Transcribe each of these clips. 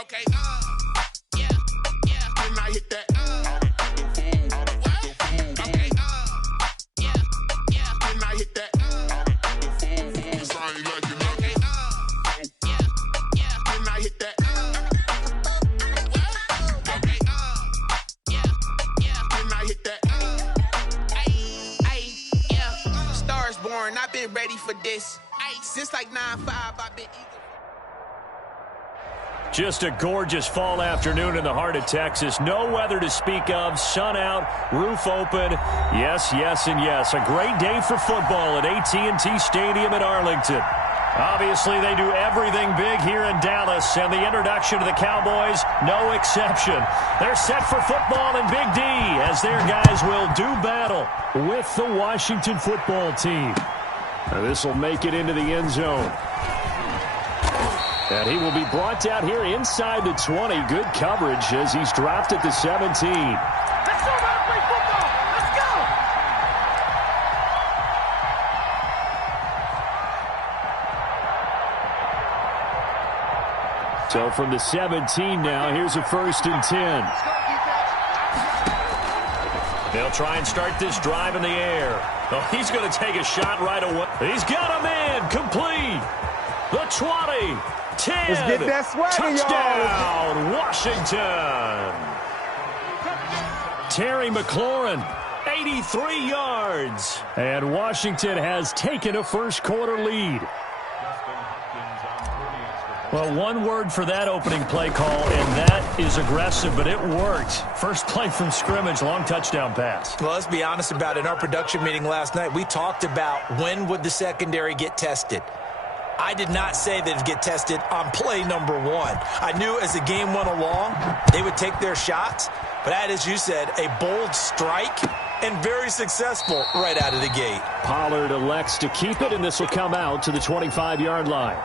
Okay, yeah, and I hit that, okay, yeah, and I hit that, cause I ain't like it, okay, yeah, and I hit that, okay, yeah, and I hit that, yeah, Stars born, I've been ready for this, since like 9-5, I've been eager. Just a gorgeous fall afternoon in the heart of Texas. No weather to speak of. Sun out, roof open. Yes, yes, and yes. A great day for football at AT&T Stadium in Arlington. Obviously, they do everything big here in Dallas, and the introduction to the Cowboys, no exception. They're set for football in Big D as their guys will do battle with the Washington football team. This will make it into the end zone. And he will be brought down here inside the 20. Good coverage as he's dropped at the 17. Let's go, man, play football. Let's go. So from the 17 now, here's a 1st and 10. They'll try and start this drive in the air. Oh, he's going to take a shot right away. He's got a man complete. The 20. 10. Let's get that swagger, touchdown, Washington. Terry McLaurin, 83 yards. And Washington has taken a first quarter lead. Well, one word for that opening play call, and that is aggressive, but it worked. First play from scrimmage, long touchdown pass. Well, let's be honest about it. In our production meeting last night, we talked about when would the secondary get tested. I did not say they'd get tested on play number 1. I knew as the game went along, they would take their shots. But that, as you said, a bold strike and very successful right out of the gate. Pollard elects to keep it, and this will come out to the 25-yard line.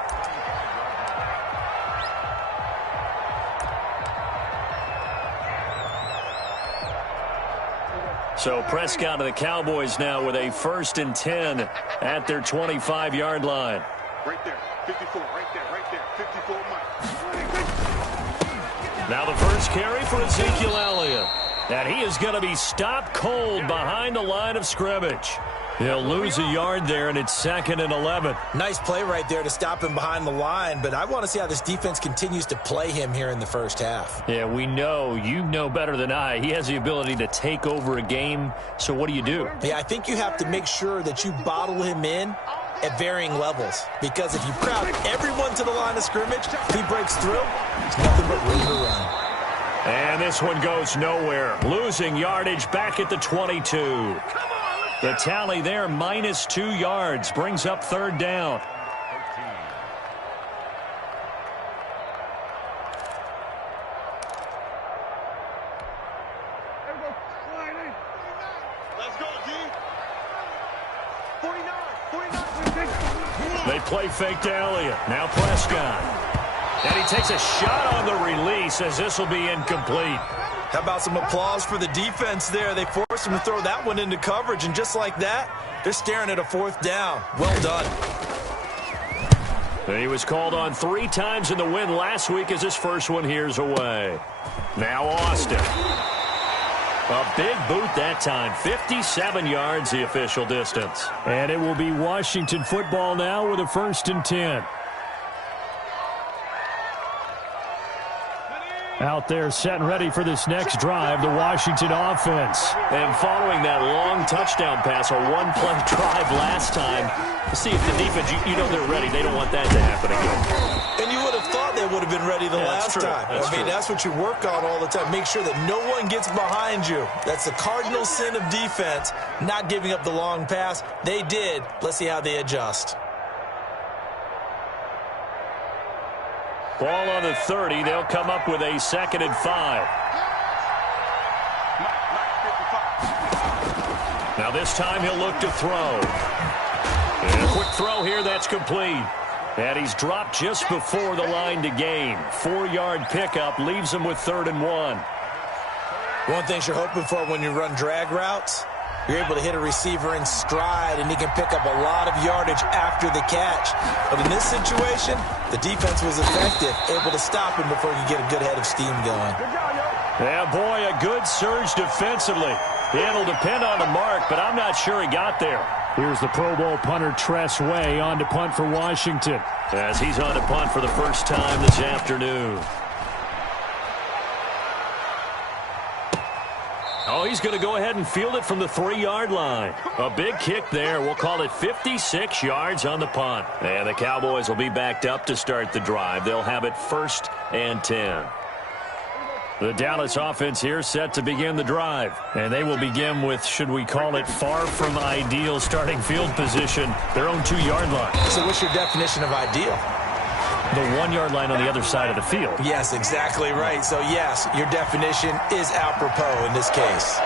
So Prescott of the Cowboys now with a 1st and 10 at their 25-yard line. Right there, 54, right there, 54 miles. Now the first carry for Ezekiel Elliott. And he is going to be stopped cold behind the line of scrimmage. He'll lose a yard there, and it's 2nd and 11. Nice play right there to stop him behind the line, but I want to see how this defense continues to play him here in the first half. Yeah, we know. You know better than I. He has the ability to take over a game, so what do you do? Yeah, I think you have to make sure that you bottle him in at varying levels, because if you crowd everyone to the line of scrimmage, if he breaks through, it's nothing but room to run. And this one goes nowhere. Losing yardage back at the 22. The tally there, -2 yards, brings up 3rd down. Let's go, D. 49. They play fake to Elliott. Now Prescott. And he takes a shot on the release as this will be incomplete. How about some applause for the defense there? They forced him to throw that one into coverage, and just like that, they're staring at a 4th down. Well done. And he was called on 3 times in the win last week as his first one here's away. Now Austin. A big boot that time. 57 yards the official distance. And it will be Washington football now with a 1st and 10. Out there set and ready for this next drive, the Washington offense. And following that long touchdown pass, a one-play drive last time, see if the defense, you know they're ready. They don't want that to happen again. And you would have thought they would have been ready the last time. That's what you work on all the time. Make sure that no one gets behind you. That's the cardinal sin of defense, not giving up the long pass. They did. Let's see how they adjust. Ball on the 30. They'll come up with a 2nd and 5. Now this time he'll look to throw. And a quick throw here, that's complete. And he's dropped just before the line to gain. 4-yard pickup leaves him with 3rd and 1. One thing you're hoping for when you run drag routes, You're able to hit a receiver in stride, and he can pick up a lot of yardage after the catch. But in this situation, the defense was effective, able to stop him before he could get a good head of steam going. Yeah, boy, a good surge defensively. It'll depend on the mark, but I'm not sure he got there. Here's the Pro Bowl punter, Tress Way, on to punt for Washington. As he's on to punt for the first time this afternoon. Oh, he's going to go ahead and field it from the 3-yard line. A big kick there. We'll call it 56 yards on the punt. And the Cowboys will be backed up to start the drive. They'll have it 1st and 10. The Dallas offense here set to begin the drive. And they will begin with, should we call it, far from ideal starting field position, their own 2-yard line. So what's your definition of ideal? The 1-yard line on the other side of the field. Yes, exactly right. So, yes, your definition is apropos in this case.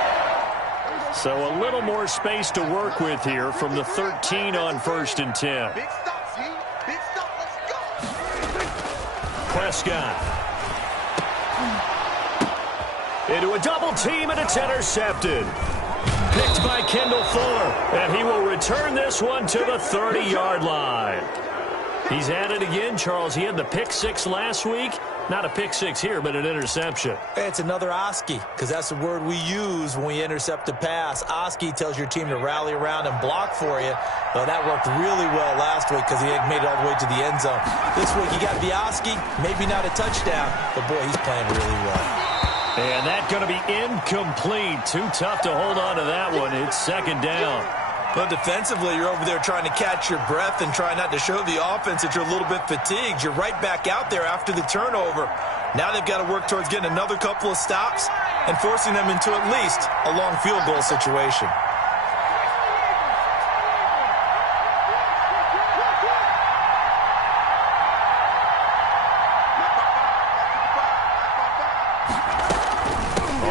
So a little more space to work with here from the 13 on 1st and 10. Big stop, see? Big stop, let's go. Prescott. Into a double team, and it's intercepted. Picked by Kendall Fuller, and he will return this one to the 30-yard line. He's at it again, Charles. He had the pick 6 last week. Not a pick 6 here, but an interception. It's another Oski, because that's the word we use when we intercept a pass. Oski tells your team to rally around and block for you. Well, that worked really well last week because he made it all the way to the end zone. This week he got the Oski, maybe not a touchdown, but boy, he's playing really well. And that's going to be incomplete. Too tough to hold on to that one. It's 2nd down. But defensively, you're over there trying to catch your breath and try not to show the offense that you're a little bit fatigued. You're right back out there after the turnover. Now they've got to work towards getting another couple of stops and forcing them into at least a long field goal situation.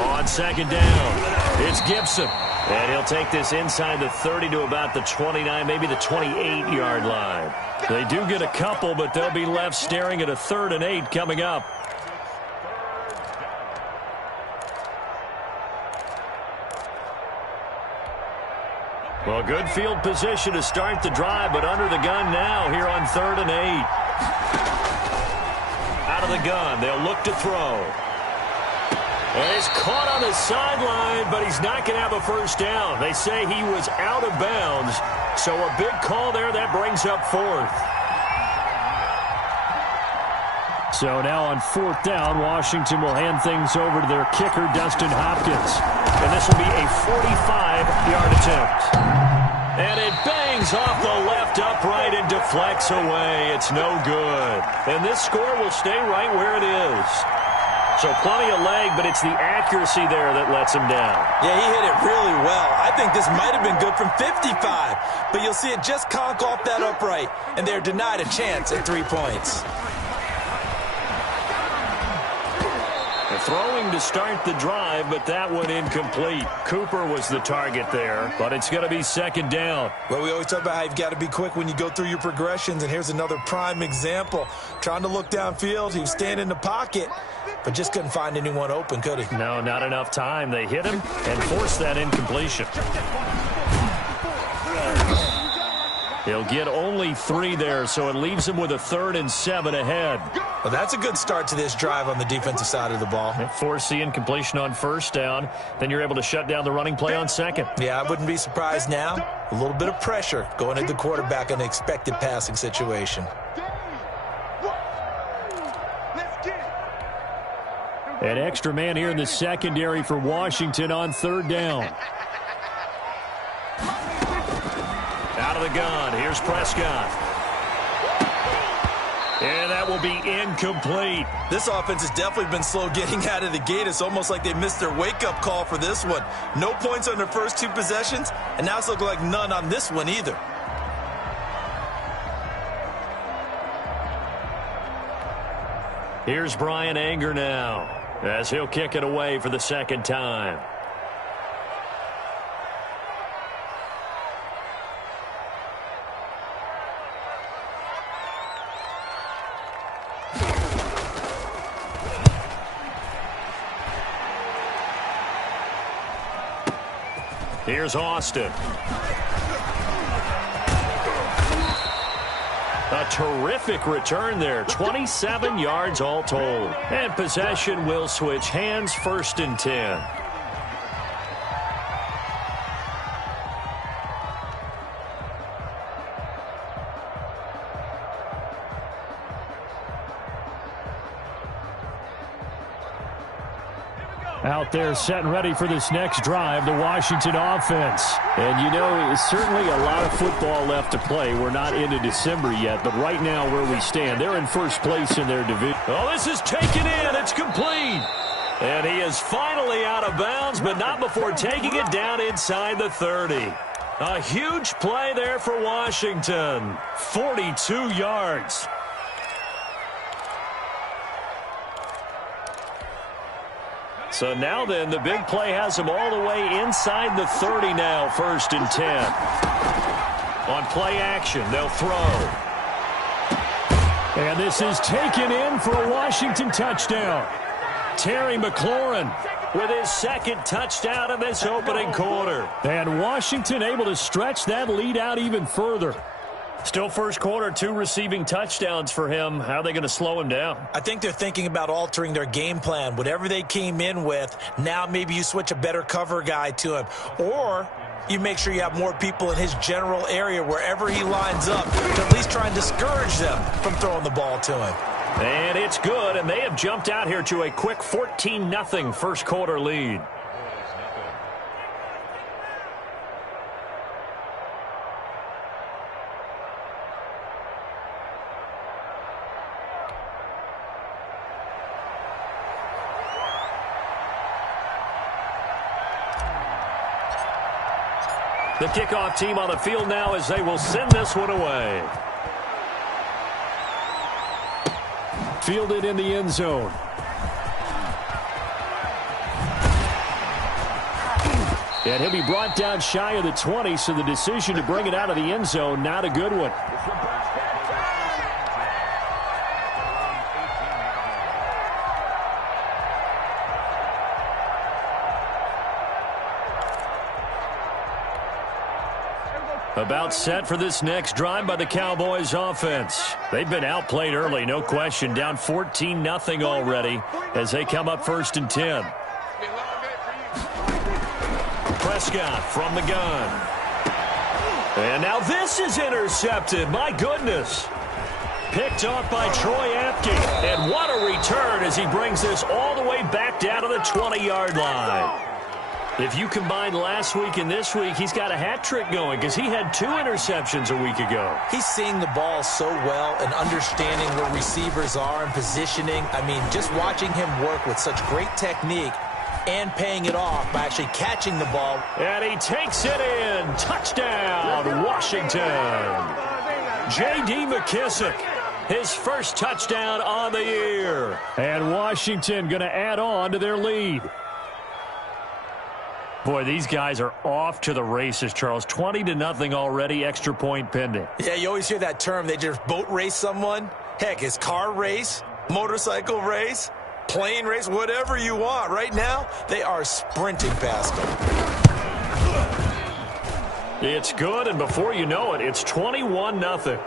On 2nd down, it's Gibson. And he'll take this inside the 30 to about the 29, maybe the 28-yard line. They do get a couple, but they'll be left staring at a 3rd and 8 coming up. Well, good field position to start the drive, but under the gun now here on 3rd and 8. Out of the gun, they'll look to throw. And he's caught on the sideline, but he's not going to have a first down. They say he was out of bounds, so a big call there. That brings up 4th. So now on 4th down, Washington will hand things over to their kicker, Dustin Hopkins. And this will be a 45-yard attempt. And it bangs off the left upright and deflects away. It's no good. And this score will stay right where it is. So plenty of leg, but it's the accuracy there that lets him down. Yeah, he hit it really well. I think this might have been good from 55, but you'll see it just conk off that upright, and they're denied a chance at 3 points. Throwing to start the drive, but that one incomplete. Cooper was the target there, but it's going to be 2nd down. Well, we always talk about how you've got to be quick when you go through your progressions, and here's another prime example. Trying to look downfield, he was standing in the pocket, but just couldn't find anyone open, could he? No, not enough time. They hit him and forced that incompletion. He'll get only 3 there, so it leaves him with a 3rd and 7 ahead. Well, that's a good start to this drive on the defensive side of the ball. Force the incompletion on 1st down. Then you're able to shut down the running play on 2nd. Yeah, I wouldn't be surprised now. A little bit of pressure going at the quarterback in an expected passing situation. An extra man here in the secondary for Washington on 3rd down. Out of the gun, here's Prescott. And that will be incomplete. This offense has definitely been slow getting out of the gate. It's almost like they missed their wake-up call for this one. No points on their first 2 possessions, and now it's looking like none on this one either. Here's Brian Anger now, as he'll kick it away for the 2nd time. Here's Austin. A terrific return there. 27 yards all told. And possession will switch hands, 1st and 10. Out there set and ready for this next drive, the Washington offense. And you know, certainly a lot of football left to play. We're not into December yet, but right now where we stand, they're in first place in their division. Oh, this is taken in. It's complete. And he is finally out of bounds, but not before taking it down inside the 30. A huge play there for Washington. 42 yards. So now then, the big play has him all the way inside the 30 now, 1st and 10. On play action, they'll throw. And this is taken in for a Washington touchdown. Terry McLaurin with his 2nd touchdown in this opening quarter. And Washington able to stretch that lead out even further. Still first quarter, 2 receiving touchdowns for him. How are they going to slow him down? I think they're thinking about altering their game plan. Whatever they came in with, now maybe you switch a better cover guy to him. Or you make sure you have more people in his general area wherever he lines up to at least try and discourage them from throwing the ball to him. And it's good, and they have jumped out here to a quick 14-0 first quarter lead. The kickoff team on the field now as they will send this one away. Fielded in the end zone. And he'll be brought down shy of the 20, so the decision to bring it out of the end zone, not a good one. About set for this next drive by the Cowboys offense. They've been outplayed early, no question. Down 14-0 already as they come up 1st and 10. Prescott from the gun. And now this is intercepted. My goodness. Picked off by Troy Apke. And what a return as he brings this all the way back down to the 20-yard line. If you combine last week and this week, he's got a hat trick going because he had 2 interceptions a week ago. He's seeing the ball so well and understanding where receivers are and positioning. I mean, just watching him work with such great technique and paying it off by actually catching the ball. And he takes it in. Touchdown, Washington. J.D. McKissick, his first touchdown on the year. And Washington going to add on to their lead. Boy, these guys are off to the races, Charles. 20-0 already, extra point pending. Yeah, you always hear that term. They just boat race someone. Heck, it's car race, motorcycle race, plane race, whatever you want. Right now, they are sprinting past them. It's good, and before you know it, it's 21-0.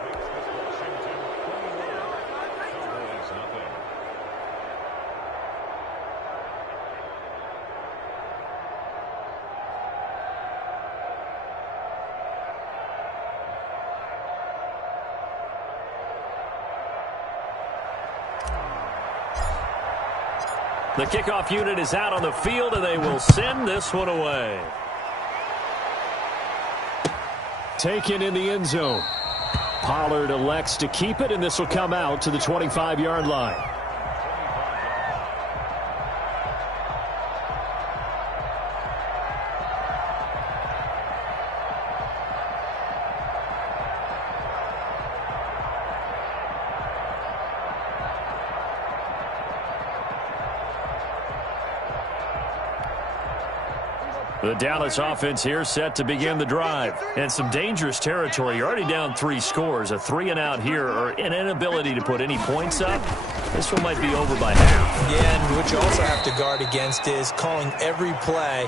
The kickoff unit is out on the field, and they will send this one away. Taken in the end zone. Pollard elects to keep it, and this will come out to the 25-yard line. The Dallas offense here set to begin the drive. And some dangerous territory. You're already down 3 scores. A 3-and-out here or an inability to put any points up. This one might be over by half. Yeah, and what you also have to guard against is calling every play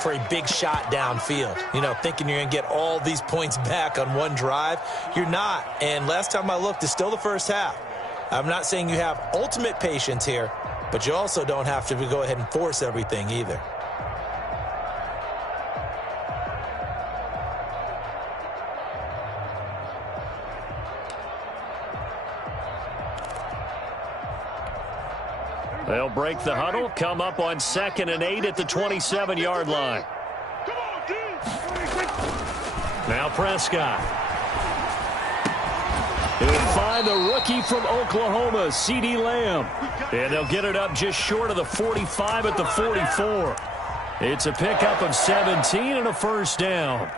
for a big shot downfield. You know, thinking you're going to get all these points back on one drive. You're not. And last time I looked, it's still the first half. I'm not saying you have ultimate patience here, but you also don't have to go ahead and force everything either. They'll break the huddle, come up on 2nd and 8 at the 27-yard line. Now Prescott. He'll find the rookie from Oklahoma, CeeDee Lamb. And they'll get it up just short of the 45 at the 44. It's a pickup of 17 and a first down.